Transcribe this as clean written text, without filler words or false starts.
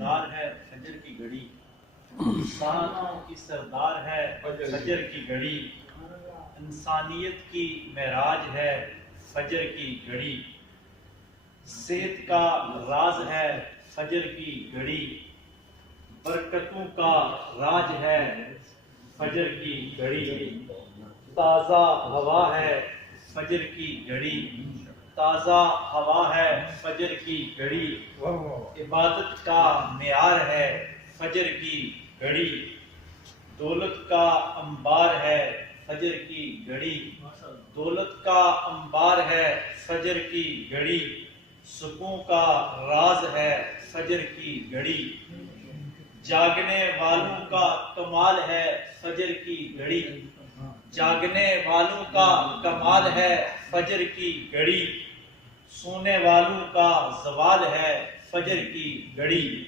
سردار ہے فجر کی گھڑی، انسانوں کی سردار ہے فجر کی گھڑی، انسانیت کی معراج ہے فجر کی گھڑی، صحت کا راز ہے فجر کی گھڑی، برکتوں کا راج ہے فجر کی گھڑی، تازہ ہوا ہے فجر کی گھڑی، تازہ ہوا ہے فجر کی گھڑی، عبادت کا معیار ہے فجر کی گھڑی، دولت کا انبار ہے فجر کی گھڑی، دولت کا انبار ہے فجر کی گھڑی، سکون کا راز ہے فجر کی گھڑی، جاگنے والوں کا کمال ہے فجر کی گھڑی، جاگنے والوں کا کمال ہے فجر کی گھڑی، سونے والوں کا زوال ہے فجر کی گھڑی۔